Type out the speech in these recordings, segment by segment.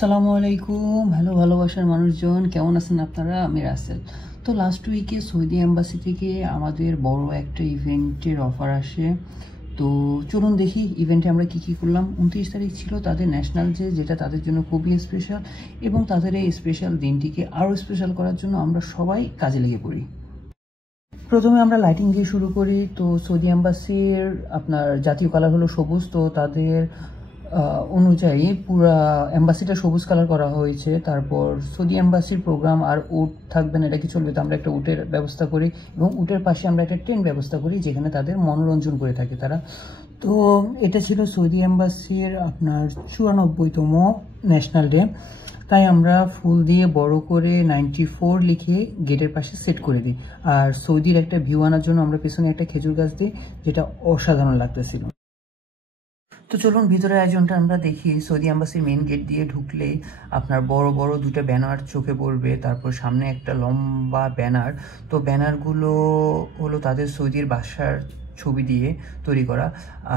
আসসালামু আলাইকুম। হ্যালো ভালোবাসার মানুষজন, কেমন আছেন আপনারা? আমি রাসেল। তো লাস্ট উইকে সৌদি এম্বাসি থেকে আমাদের বড় একটা ইভেন্টের অফার আসে। তো চলুন দেখি ইভেন্টে আমরা কি করলাম। 29 তারিখ ছিল তাদের ন্যাশনাল ডে, যেটা তাদের জন্য খুবই স্পেশাল, এবং তাদের এই স্পেশাল দিনটিকে আরও স্পেশাল করার জন্য আমরা সবাই কাজে লেগে পড়ি। প্রথমে আমরা লাইটিং দিয়ে শুরু করি। তো সৌদি এম্বাসির আপনার জাতীয় কালার হলো সবুজ, তো তাদের অনুযায়ী পুরা এম্বাসিটা সবুজ কালার করা হয়েছে। তারপর সৌদি এম্বাসির প্রোগ্রাম আর উট থাকবে না, এটা কি চলবে? তো আমরা একটা উটের ব্যবস্থা করি এবং উটের পাশে আমরা একটা ট্রেন ব্যবস্থা করি, যেখানে তাদের মনোরঞ্জন করে থাকে তারা। তো এটা ছিল সৌদি এম্বাসির আপনার 94তম ন্যাশনাল ডে। তাই আমরা ফুল দিয়ে বড় করে 94 লিখে গেটের পাশে সেট করে দিই। আর সৌদির একটা ভিউ আনার জন্য আমরা পেছনে একটা খেজুর গাছ দিই, যেটা অসাধারণ লাগতেছিল। তো চলুন ভিতরে আয়োজনটা আমরা দেখি। সৌদি এম্বাসির মেইন গেট দিয়ে ঢুকলে আপনার বড় বড় দুটো ব্যানার চোখে পড়বে। তারপর সামনে একটা লম্বা ব্যানার। তো ব্যানারগুলো হলো তাদের সৌদির বাসার ছবি দিয়ে তৈরি করা,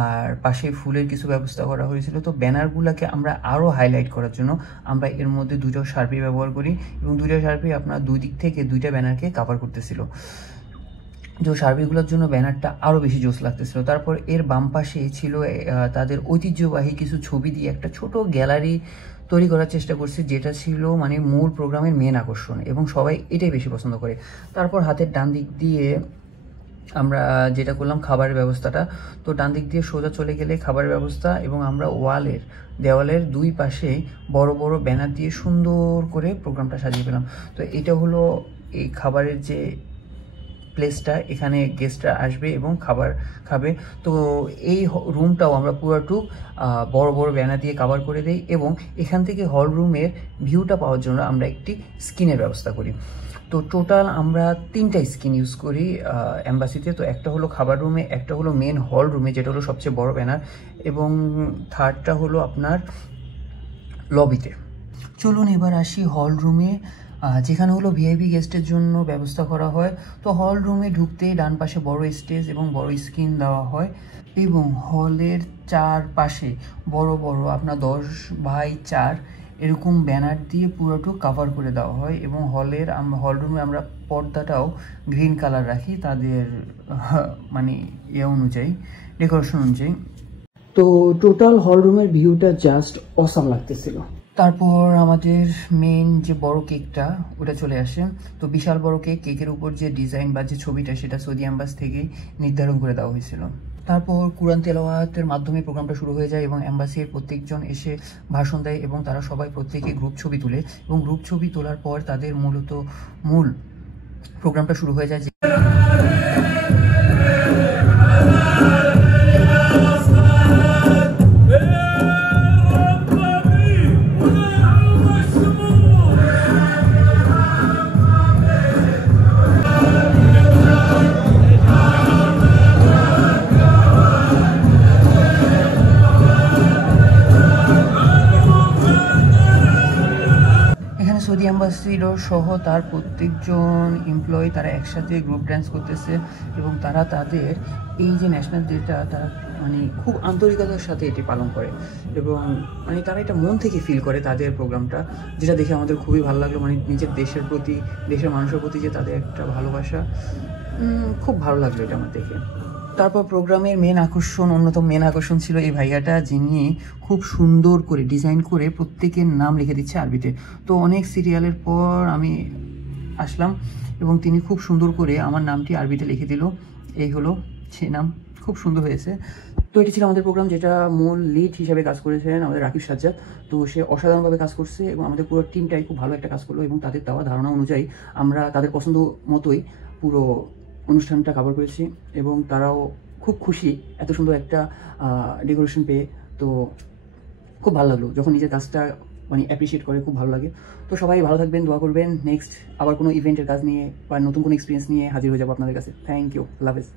আর পাশে ফুলের কিছু ব্যবস্থা করা হয়েছিল। তো ব্যানারগুলোকে আমরা আরও হাইলাইট করার জন্য আমরা এর মধ্যে দুটো শার্পি ব্যবহার করি, এবং দুটো শার্পি আপনার দুই দিক থেকে দুইটা ব্যানারকে কাভার করতেছিল, যে শার্পিগুলোর জন্য ব্যানারটা আরও বেশি জোস লাগতেছিল। তারপর এর বাম পাশে ছিল তাদের ঐতিহ্যবাহী কিছু ছবি দিয়ে একটা ছোট গ্যালারি তৈরি করার চেষ্টা করছে, যেটা ছিল মানে মূল প্রোগ্রামের মেন আকর্ষণ, এবং সবাই এটাই বেশি পছন্দ করে। তারপর হাতের ডান দিক দিয়ে আমরা যেটা করলাম খাবারের ব্যবস্থাটা। তো ডান দিক দিয়ে সোজা চলে গেলে খাবারের ব্যবস্থা, এবং আমরা দেওয়ালের দুই পাশে বড় বড় ব্যানার দিয়ে সুন্দর করে প্রোগ্রামটা সাজিয়ে পেলাম। তো এটা হলো এই খাবারের যে প্লেসটা, এখানে গেস্টরা আসবে এবং খাবার খাবে। তো এই রুমটাও আমরা পুরোটুক বড় বড় ব্যানার দিয়ে কভার করে দেই, এবং এখান থেকে হল রুমের ভিউটা পাওয়ার জন্য আমরা একটি স্ক্রিনের ব্যবস্থা করি। তো টোটাল আমরা 3টা স্ক্রিন ইউজ করি এম্বাসিতে। তো একটা হলো খাবার রুমে, একটা হলো মেন হল রুমে, যেটা হলো সবচেয়ে বড় ব্যানার, এবং থার্ডটা হলো আপনার লবিতে। চলুন এবার আসি হল রুমে, যেখানে হলো ভিআইপি গেস্টের জন্য ব্যবস্থা করা হয়। তো হল রুমে ঢুকতেই ডান পাশে বড় স্টেজ এবং বড় স্ক্রিন দেওয়া হয়, এবং হলের চারপাশে বড় বড় আপনার 10x4 এরকম ব্যানার দিয়ে পুরোটুকু কাভার করে দেওয়া হয়, এবং হল রুমে আমরা পর্দাটাও গ্রিন কালার রাখি তাদের মানে অনুযায়ী, ডেকোরেশন অনুযায়ী। তো টোটাল হল রুমের ভিউটা জাস্ট অসাম লাগতেছিল। তারপর আমাদের মেন যে বড় কেকটা, ওটা চলে আসে। তো বিশাল বড় কেকের উপর যে ডিজাইন বা যে ছবিটা, সেটা সৌদি এম্বাসি থেকেই নির্ধারণ করে দেওয়া হয়েছিল। তারপর কুরআন তেলাওয়াতের মাধ্যমে প্রোগ্রামটা শুরু হয়ে যায়, এবং এম্বাসির প্রত্যেকজন এসে ভাষণ দেয়, এবং তারা সবাই প্রত্যেকে গ্রুপ ছবি তুলে, এবং গ্রুপ ছবি তোলার পর তাদের মূল প্রোগ্রামটা শুরু হয়ে যায়। সৌদি অ্যাম্বাসিডর সহ তার প্রত্যেকজন এমপ্লয়ি তারা একসাথে গ্রুপ ড্যান্স করতেছে, এবং তারা তাদের এই যে ন্যাশনাল ডেটা তারা মানে খুব আন্তরিকতার সাথে এটি পালন করে, এবং মানে তারা এটা মন থেকে ফিল করে তাদের প্রোগ্রামটা, যেটা দেখে আমাদের খুবই ভালো লাগলো। মানে নিজের দেশের প্রতি, দেশের মানুষের প্রতি যে তাদের একটা ভালোবাসা, খুব ভালো লাগলো এটা আমার দেখে। তারপর প্রোগ্রামের অন্যতম মেন আকর্ষণ ছিল এই ভাইয়াটা, যিনি খুব সুন্দর করে ডিজাইন করে প্রত্যেকের নাম লিখে দিচ্ছে আরবিতে। তো অনেক সিরিয়ালের পর আমি আসলাম, এবং তিনি খুব সুন্দর করে আমার নামটি আরবিতে লিখে দিল। এই হলো সে নাম, খুব সুন্দর হয়েছে। তো এটি ছিল আমাদের প্রোগ্রাম, যেটা মূল লিড হিসাবে কাজ করেছেন আমাদের রাকিব সাজ্জাদ। তো সে অসাধারণভাবে কাজ করছে, এবং আমাদের পুরো টিমটাই খুব ভালো একটা কাজ করলো, এবং তাদের দেওয়া ধারণা অনুযায়ী আমরা তাদের পছন্দ মতোই পুরো অনুষ্ঠানটা কভার করেছি, এবং তারাও খুব খুশি এত সুন্দর একটা ডেকোরেশন পেয়ে। তো খুব ভালো লাগলো যখন নিজের কাজটা মানে অ্যাপ্রিসিয়েট করে, খুব ভালো লাগে। তো সবাই ভালো থাকবেন, দোয়া করবেন। নেক্সট আবার কোনো ইভেন্টের কাজ নিয়ে বা নতুন কোনো এক্সপিরিয়েন্স নিয়ে হাজির হয়ে যাবো আপনাদের কাছে। থ্যাংক ইউ, আল্লাহ হাফেজ।